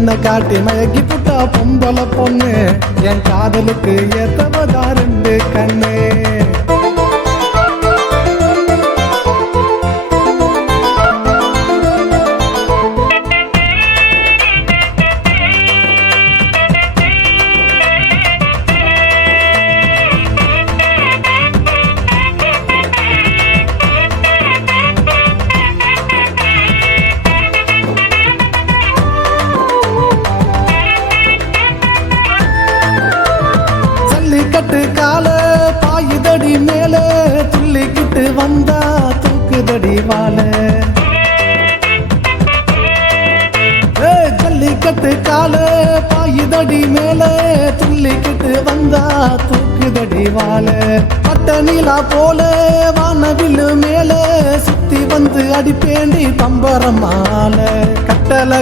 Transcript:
கண்ணை காட்டி மயக்கி புட்டா பொம்பளை பொண்ணு என் காதலுக்கு ஏத்தவதா ரெண்டு கண்ணு கட்டு கால பாயுதடி மேல துள்ளிக்கிட்டு வந்தா தூக்குதடி வாழ ஜல்லிக்கட்டு கால பாயுதடி மேல துள்ளிக்கிட்டு வந்தா தூக்குதடி வாழ பட்ட நீலா போல வானவில்லு மேல சுத்தி வந்து அடிப்பேண்டி பம்பரமால கட்டளை